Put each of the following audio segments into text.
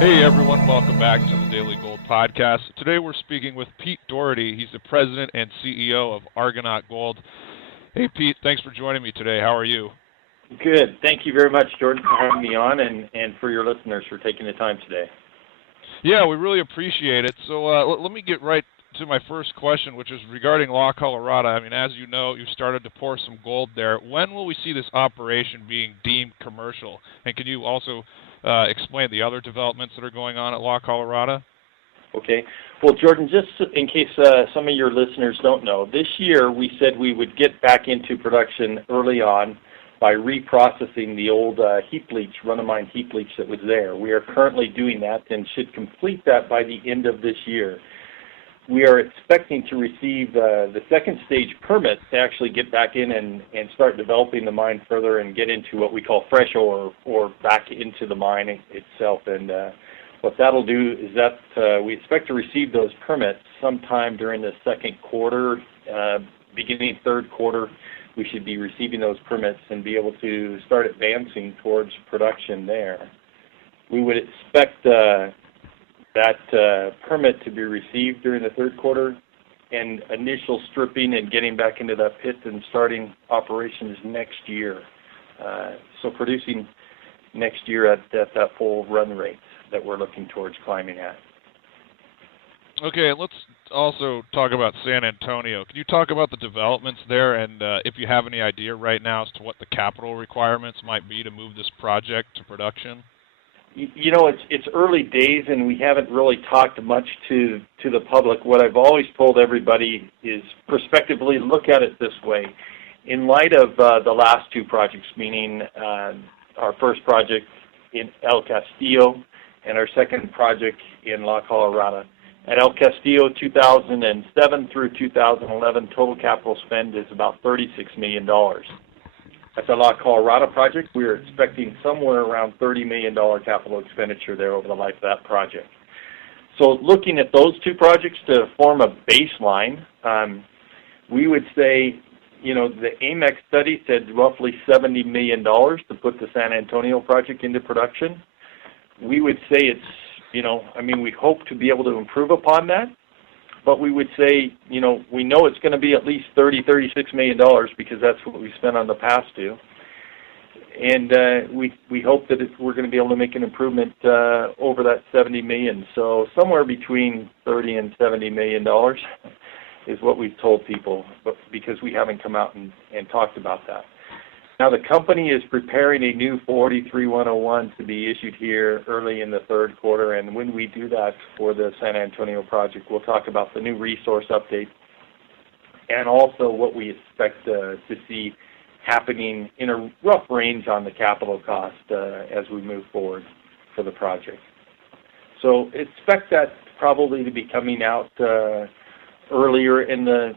Hey everyone, welcome back to the Daily Gold Podcast. Today we're speaking with Pete Doherty. He's the president and CEO of Argonaut Gold. Hey Pete, thanks for joining me today. How are you? Good. Thank you very much, Jordan, for having me on and for your listeners for taking the time today. Yeah, we really appreciate it. So let me get right to my first question, which is regarding La Colorada. I mean, as you know, you started to pour some gold there. When will we see this operation being deemed commercial? And can you also explain the other developments that are going on at La Colorada? Okay. Well, Jordan, just in case some of your listeners don't know, this year we said we would get back into production early on by reprocessing the old heap leach, run-of-mine heap leach that was there. We are currently doing that and should complete that by the end of this year. We are expecting to receive the second stage permit to actually get back in and start developing the mine further and get into what we call fresh ore or back into the mine itself. And what that'll do is that we expect to receive those permits sometime during the second quarter, beginning third quarter. We should be receiving those permits and be able to start advancing towards production there. We would expect that permit to be received during the third quarter and initial stripping and getting back into that pit and starting operations next year. So producing next year at that full run rate that we're looking towards climbing at. Okay, and let's also talk about San Antonio. Can you talk about the developments there and if you have any idea right now as to what the capital requirements might be to move this project to production? You know, it's early days and we haven't really talked much to the public. What I've always told everybody is prospectively look at it this way. In light of the last two projects, meaning our first project in El Castillo and our second project in La Colorada. At El Castillo, 2007 through 2011, total capital spend is about $36 million. At the La Colorada project, we're expecting somewhere around $30 million capital expenditure there over the life of that project. So looking at those two projects to form a baseline, we would say, you know, the AMEX study said roughly $70 million to put the San Antonio project into production. We would say it's, you know, I mean, we hope to be able to improve upon that, but we would say, you know, we know it's going to be at least $36 million because that's what we spent on the past two. And we hope that we're going to be able to make an improvement over that $70 million. So somewhere between $30 and $70 million is what we've told people, but because we haven't come out and talked about that. Now, the company is preparing a new 43-101 to be issued here early in the third quarter, and when we do that for the San Antonio project, we'll talk about the new resource update and also what we expect to see happening in a rough range on the capital cost as we move forward for the project. So expect that probably to be coming out earlier in the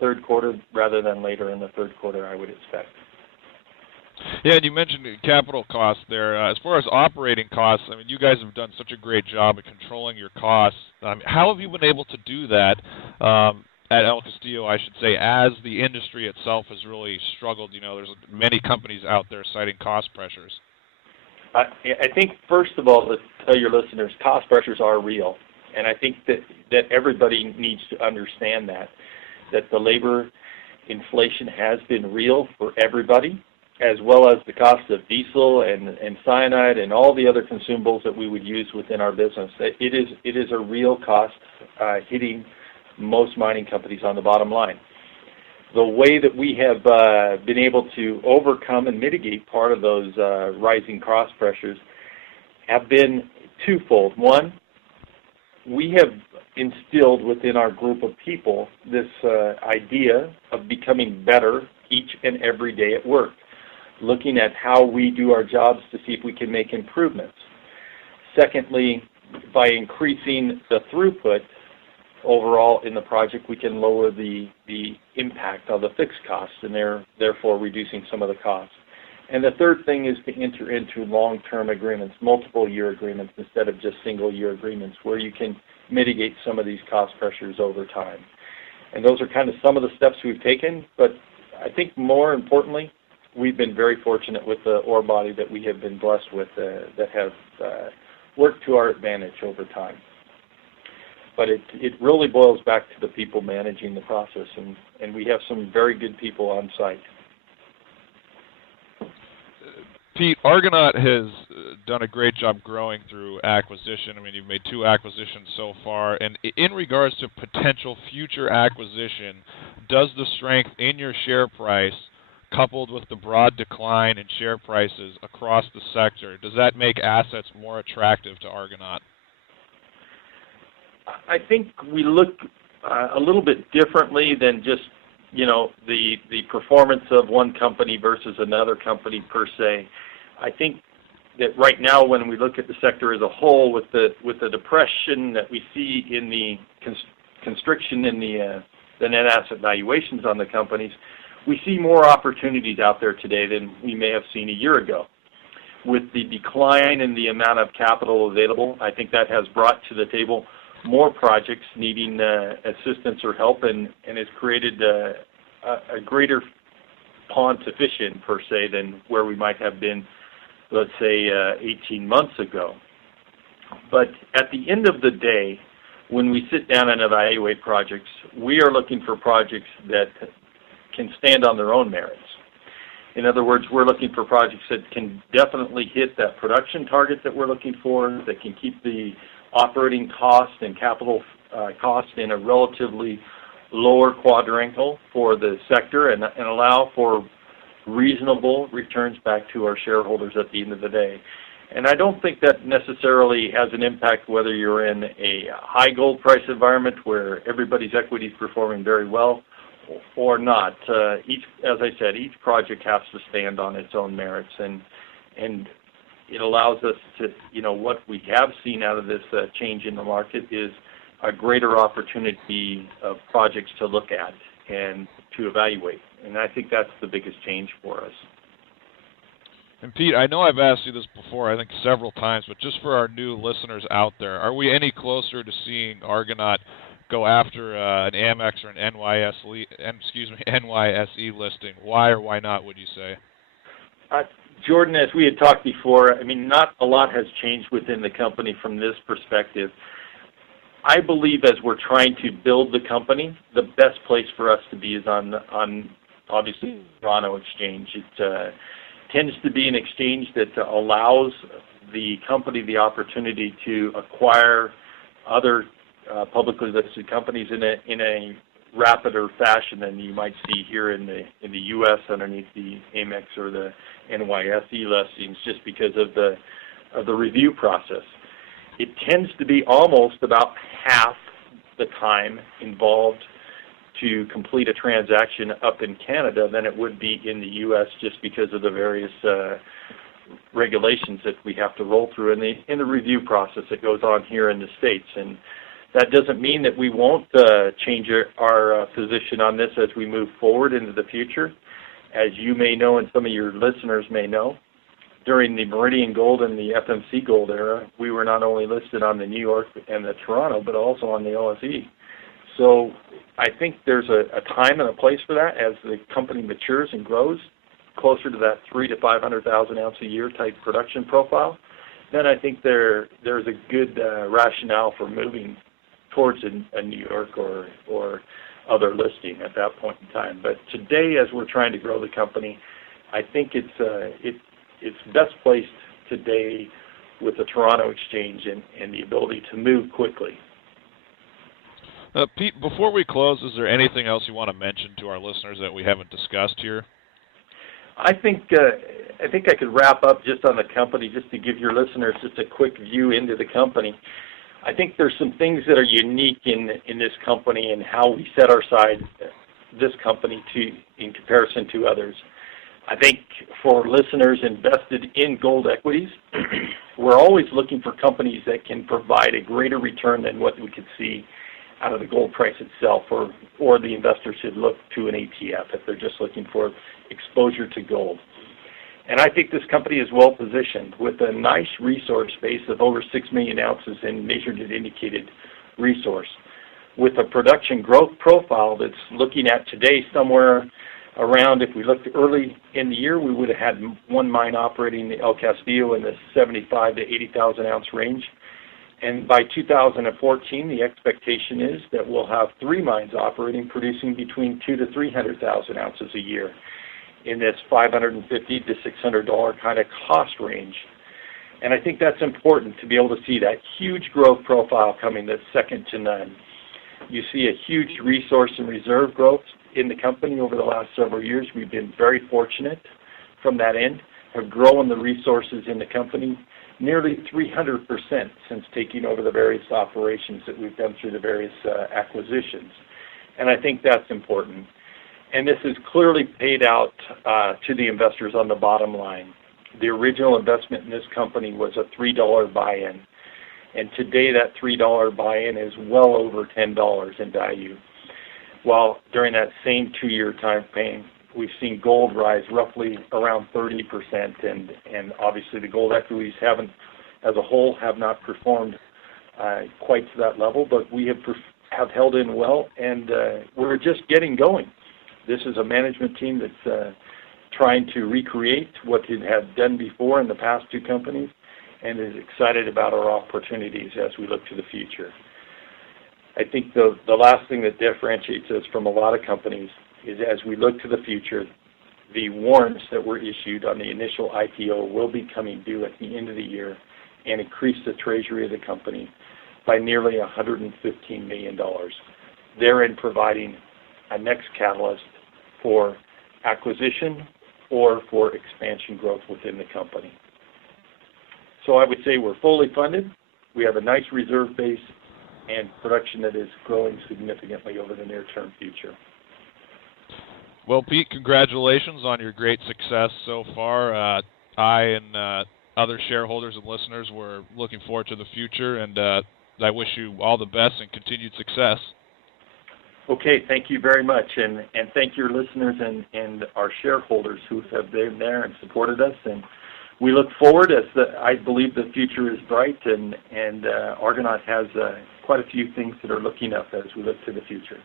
third quarter rather than later in the third quarter, I would expect. Yeah, and you mentioned capital costs there. As far as operating costs, I mean, you guys have done such a great job of controlling your costs. How have you been able to do that at El Castillo, I should say, as the industry itself has really struggled? You know, there's many companies out there citing cost pressures. I think, first of all, to tell your listeners, cost pressures are real. And I think that everybody needs to understand that the labor inflation has been real for everybody, as well as the cost of diesel and cyanide and all the other consumables that we would use within our business. It is a real cost hitting most mining companies on the bottom line. The way that we have been able to overcome and mitigate part of those rising cost pressures have been twofold. One, we have instilled within our group of people this idea of becoming better each and every day at work, looking at how we do our jobs to see if we can make improvements. Secondly, by increasing the throughput overall in the project, we can lower the impact of the fixed costs and therefore reducing some of the costs. And the third thing is to enter into long-term agreements, multiple-year agreements instead of just single-year agreements where you can mitigate some of these cost pressures over time. And those are kind of some of the steps we've taken, but I think more importantly, we've been very fortunate with the ore body that we have been blessed with that have work to our advantage over time. But it really boils back to the people managing the process, and we have some very good people on site. Pete, Argonaut has done a great job growing through acquisition. I mean, you've made 2 acquisitions so far. And in regards to potential future acquisition, does the strength in your share price, coupled with the broad decline in share prices across the sector, does that make assets more attractive to Argonaut? I think we look a little bit differently than just, the performance of one company versus another company per se. I think that right now, when we look at the sector as a whole, with the depression that we see in the constriction in the net asset valuations on the companies, we see more opportunities out there today than we may have seen a year ago. With the decline in the amount of capital available, I think that has brought to the table more projects needing assistance or help, and has created a greater pond to fish in, per se, than where we might have been, let's say, 18 months ago. But at the end of the day, when we sit down and evaluate projects, we are looking for projects that can stand on their own merits. In other words, we're looking for projects that can definitely hit that production target that we're looking for, that can keep the operating cost and capital cost in a relatively lower quadrangle for the sector, and allow for reasonable returns back to our shareholders at the end of the day. And I don't think that necessarily has an impact whether you're in a high gold price environment where everybody's equity is performing very well or not. As I said, each project has to stand on its own merits, and it allows us to, what we have seen out of this change in the market is a greater opportunity of projects to look at and to evaluate. And I think that's the biggest change for us. And Pete, I know I've asked you this before, I think several times, but just for our new listeners out there, are we any closer to seeing Argonaut go after an Amex or an NYSE listing? Why or why not, would you say? Jordan, as we had talked before, I mean, not a lot has changed within the company from this perspective. I believe as we're trying to build the company, the best place for us to be is on obviously, Toronto Exchange. It tends to be an exchange that allows the company the opportunity to acquire other publicly listed companies in a rapider fashion than you might see here in the U.S. underneath the Amex or the NYSE listings, just because of the review process. It tends to be almost about half the time involved to complete a transaction up in Canada than it would be in the U.S., just because of the various regulations that we have to roll through in the review process that goes on here in the States. And that doesn't mean that we won't change our position on this as we move forward into the future. As you may know, and some of your listeners may know, during the Meridian Gold and the FMC Gold era, we were not only listed on the New York and the Toronto, but also on the OSE. So I think there's a time and a place for that as the company matures and grows closer to that 300,000 to 500,000 ounce a year type production profile. Then I think there's a good rationale for moving towards a New York or other listing at that point in time. But today, as we're trying to grow the company, I think it's best placed today with the Toronto Exchange and the ability to move quickly. Pete, before we close, is there anything else you want to mention to our listeners that we haven't discussed here? I think I could wrap up just on the company, just to give your listeners just a quick view into the company. I think there's some things that are unique in this company and how we set aside this company in comparison to others. I think for listeners invested in gold equities, we're always looking for companies that can provide a greater return than what we could see out of the gold price itself, or the investor should look to an ETF if they're just looking for exposure to gold. And I think this company is well positioned with a nice resource base of over 6 million ounces in measured and indicated resource, with a production growth profile that's looking at today somewhere around, if we looked early in the year, we would have had one mine operating, the El Castillo, in the 75 to 80,000 ounce range. And by 2014, the expectation is that we'll have 3 mines operating, producing between 200,000 to 300,000 ounces a year in this $550 to $600 kind of cost range. And I think that's important to be able to see that huge growth profile coming that's second to none. You see a huge resource and reserve growth in the company over the last several years. We've been very fortunate from that end, have grown the resources in the company nearly 300% since taking over the various operations that we've done through the various acquisitions. And I think that's important. And this has clearly paid out to the investors on the bottom line. The original investment in this company was a $3 buy-in. And today that $3 buy-in is well over $10 in value. While during that same 2-year time frame, we've seen gold rise roughly around 30%, and obviously the gold equities haven't, as a whole, have not performed quite to that level, but we have held in well, and we're just getting going. This is a management team that's trying to recreate what it had done before in the past 2 companies, and is excited about our opportunities as we look to the future. I think the last thing that differentiates us from a lot of companies is, as we look to the future, the warrants that were issued on the initial IPO will be coming due at the end of the year and increase the treasury of the company by nearly $115 million, therein providing a next catalyst for acquisition or for expansion growth within the company. So I would say we're fully funded. We have a nice reserve base and production that is growing significantly over the near-term future. Well, Pete, congratulations on your great success so far. I and other shareholders and listeners were looking forward to the future, and I wish you all the best and continued success. Okay, thank you very much, and thank your listeners and our shareholders who have been there and supported us. And we look forward, as I believe the future is bright, and Argonaut has quite a few things that are looking up as we look to the future.